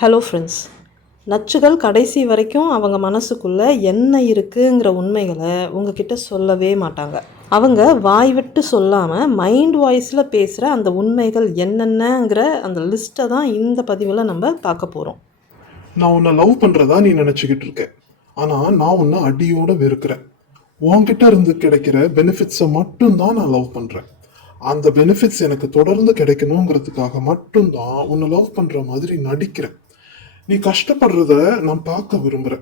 Hello friends. நச்சுகள் கடைசி வரைக்கும் அவங்க மனசுக்குள்ளே என்ன இருக்குங்கிற உண்மைகளை உங்ககிட்ட சொல்லவே மாட்டாங்க. அவங்க வாய் விட்டு சொல்லாமல் மைண்ட் வாய்ஸில் பேசுகிற அந்த உண்மைகள் என்னென்னங்கிற அந்த லிஸ்ட்டை தான் இந்த பதிவில் நம்ம பார்க்க போகிறோம். நான் உன்னை லவ் பண்ணுறதா நீ நினச்சிக்கிட்டு இருக்க, ஆனால் நான் உன்னை அடியோட வெறுக்கிறேன். உன்கிட்ட இருந்து கிடைக்கிற பெனிஃபிட்ஸை மட்டும்தான் நான் லவ் பண்ணுறேன். அந்த பெனிஃபிட்ஸ் எனக்கு தொடர்ந்து கிடைக்கணுங்கிறதுக்காக மட்டும்தான் உன்னை லவ் பண்ணுற மாதிரி நடிக்கிறேன். நீ கஷ்டப்படுறத நான் பார்க்க விரும்புகிறேன்.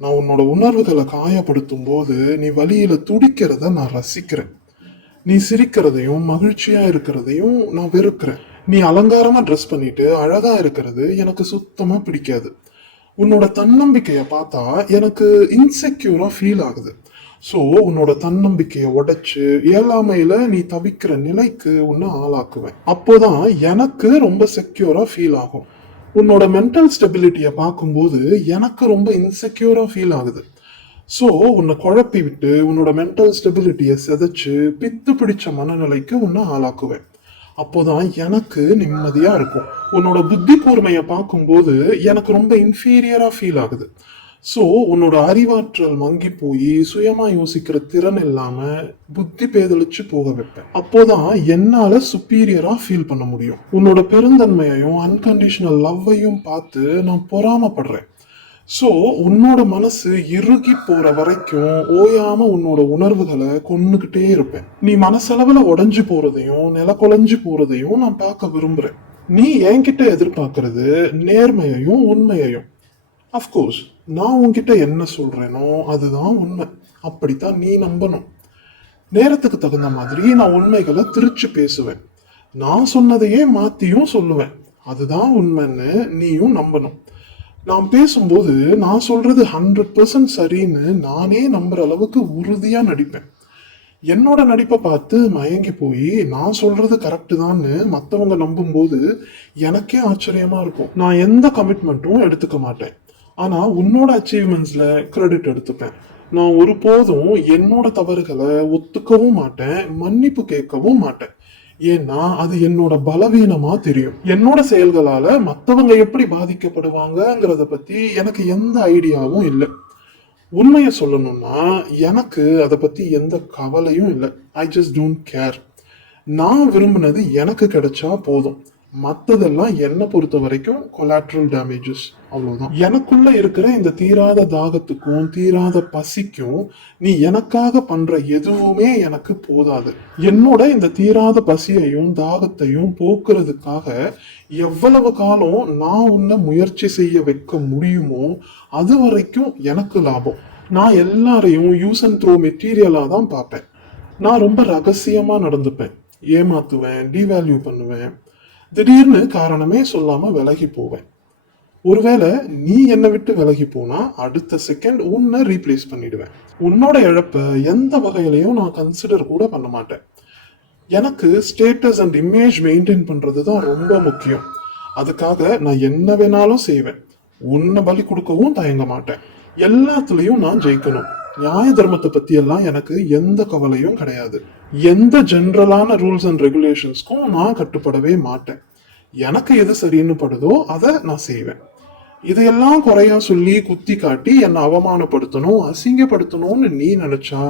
நான் உன்னோட உணர்வுகளை காயப்படுத்தும் போது நீ வலியில துடிக்கிறத நான் ரசிக்கிறேன். நீ சிரிக்கிறதையும் மகிழ்ச்சியா இருக்கிறதையும் நான் வெறுக்கிறேன். நீ அலங்காரமா ட்ரெஸ் பண்ணிட்டு அழகா இருக்கிறது எனக்கு சுத்தமா பிடிக்காது. உன்னோட தன்னம்பிக்கையை பார்த்தா எனக்கு இன்செக்யூரா ஃபீல் ஆகுது. ஸோ உன்னோட தன்னம்பிக்கையை உடைச்சு இயலாமையில நீ தவிக்கிற நிலைக்கு உன்னை ஆளாக்குவேன். அப்போதான் எனக்கு ரொம்ப செக்யூரா ஃபீல் ஆகும். உன்னோட மென்டல் ஸ்டெபிலிட்டியை பார்க்கும்போது எனக்கு ரொம்ப இன்செக்யூரா ஃபீல் ஆகுது. ஸோ உன்னை குழப்பி விட்டு உன்னோட மென்டல் ஸ்டெபிலிட்டியை சிதைச்சு பித்து பிடிச்ச மனநிலைக்கு உன்னை ஆளாக்குவேன். அப்போதான் எனக்கு நிம்மதியா இருக்கும். உன்னோட புத்தி கூர்மையை பார்க்கும்போது எனக்கு ரொம்ப இன்ஃபீரியரா ஃபீல் ஆகுது. ஸோ உன்னோட அறிவாற்றல் மங்கி போய் சுயமா யோசிக்கிற திறன் இல்லாம புத்தி பேதலிச்சு போக வைப்பேன். அப்போதான் என்னால சுப்பீரியரா ஃபீல் பண்ண முடியும். உன்னோட பெருந்தன்மையையும் அன்கண்டிஷனல் லவ்வையும் பார்த்து நான் பொறாமப்படுறேன். ஸோ உன்னோட மனசு இறுகி போற வரைக்கும் ஓயாம உன்னோட உணர்வுகளை கொன்னுகிட்டே இருப்பேன். நீ மனசளவுல உடஞ்சு போறதையும் நில குலைஞ்சு போறதையும் நான் பார்க்க விரும்புறேன். நீ என்கிட்ட எதிர்பார்க்கறது நேர்மையையும் உண்மையையும். அஃப்கோர்ஸ் நான் உன்கிட்ட என்ன சொல்றேனோ அதுதான் உண்மை. அப்படித்தான் நீ நம்பணும். நேரத்துக்கு தகுந்த மாதிரி நான் உண்மைகளை திரிச்சு பேசுவேன். நான் சொன்னதையே மாத்தியும் சொல்லுவேன். அதுதான் உண்மைன்னு நீயும் நம்பணும். நான் பேசும்போது நான் சொல்றது 100% சரின்னு நானே நம்புற அளவுக்கு உறுதியா நடிப்பேன். என்னோட நடிப்பை பார்த்து மயங்கி போய் நான் சொல்றது கரெக்டு தான்னு மற்றவங்க நம்பும்போது எனக்கே ஆச்சரியமா இருக்கும். நான் எந்த கமிட்மெண்ட்டும் எடுத்துக்க மாட்டேன். ஆனா உன்னோட அச்சீவ்மெண்ட்ஸ்ல கிரெடிட் எடுத்துப்பேன். நான் ஒருபோதும் என்னோட தவறுகளை ஒத்துக்கவும் மாட்டேன், மன்னிப்பு கேட்கவும் மாட்டேன். ஏன்னா அது என்னோட பலவீனமா தெரியும். என்னோட செயல்களால மற்றவங்க எப்படி பாதிக்கப்படுவாங்கங்கிறத பத்தி எனக்கு எந்த ஐடியாவும் இல்லை. உண்மையை சொல்லணும்னா எனக்கு அதை பத்தி எந்த கவலையும் இல்லை. I just don't care. நான் விரும்பினது எனக்கு கிடைச்சா போதும். மற்றதெல்லாம் என்னை பொறுத்த வரைக்கும் கொலாட்ரல் டேமேஜஸ், அவ்வளவுதான். எனக்குள்ள இருக்கிற இந்த தீராத தாகத்துக்கும் தீராத பசிக்கும் நீ எனக்காக பண்ற எதுவுமே எனக்கு போதாது. என்னோட இந்த தீராத பசியையும் தாகத்தையும் போக்குறதுக்காக எவ்வளவு காலம் நான் உன்னை முயற்சி செய்ய வைக்க முடியுமோ அது வரைக்கும் எனக்கு லாபம். நான் எல்லாரையும் யூஸ் அண்ட் த்ரோ மெட்டீரியலா தான் பார்ப்பேன். நான் ரொம்ப ரகசியமா நடந்துப்பேன், ஏமாத்துவேன், டிவேல்யூ பண்ணுவேன், திடீர்னு காரணமே சொல்லாம விலகி போவேன். ஒருவேளை நீ என்னை விட்டு விலகி போனா அடுத்த செகண்ட் உன்னை ரீப்ளேஸ் பண்ணிடுவேன். உன்னோட இழப்ப எந்த வகையிலையும் நான் கன்சிடர் கூட பண்ண மாட்டேன். எனக்கு ஸ்டேட்டஸ் அண்ட் இமேஜ் மெயின்டைன் பண்றது தான் ரொம்ப முக்கியம். அதுக்காக நான் என்ன வேணாலும் செய்வேன். உன்னை பலி கொடுக்கவும் தயங்க மாட்டேன். எல்லாத்துலயும் நான் ஜெயிக்கணும். நியாய தர்மத்தை பத்தி எல்லாம் எனக்கு எந்த கவலையும் கிடையாது. எந்த ஜென்ரலான ரூல்ஸ் அண்ட் ரெகுலேஷன்ஸ்க்கும் நான் கட்டுப்படவே மாட்டேன். எனக்கு எது சரின்னு படுதோ அதை நான் செய்வேன். இதையெல்லாம் குறையா சொல்லி குத்தி காட்டி என்னை அவமானப்படுத்தணும், அசிங்கப்படுத்தணும்னு நீ நினைச்சா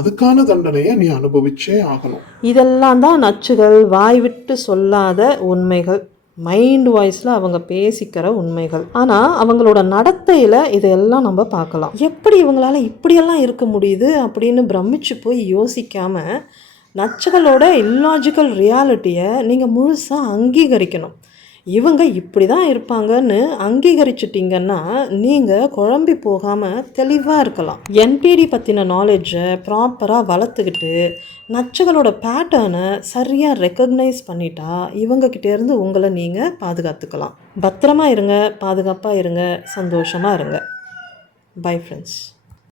அதுக்கான தண்டனையை நீ அனுபவிச்சே ஆகணும். இதெல்லாம் தான் நச்சுகள் வாய் விட்டு சொல்லாத உண்மைகள், மைண்ட் வாய்ஸில் அவங்க பேசிக்கிற உண்மைகள். ஆனால் அவங்களோட நடத்தையில் இதையெல்லாம் நம்ம பார்க்கலாம். எப்படி இவங்களால இப்படியெல்லாம் இருக்க முடியுது அப்படின்னு பிரமிச்சு போய் யோசிக்காமல் நச்சுகளோட இல்லாஜிக்கல் ரியாலிட்டியை நீங்கள் முழுசாக அங்கீகரிக்கணும். இவங்க இப்படி தான் இருப்பாங்கன்னு அங்கீகரிச்சிட்டிங்கன்னா நீங்கள் குழம்பி போகாமல் தெளிவாக இருக்கலாம். என்பிடி பற்றின நாலேஜை ப்ராப்பராக வளர்த்துக்கிட்டு நச்சுகளோட பேட்டர்னை சரியாக ரெக்கக்னைஸ் பண்ணிட்டா இவங்ககிட்டேருந்து உங்களை நீங்கள் பாதுகாத்துக்கலாம். பத்திரமா இருங்க, பாதுகாப்பாக இருங்க, சந்தோஷமாக இருங்க. Bye friends.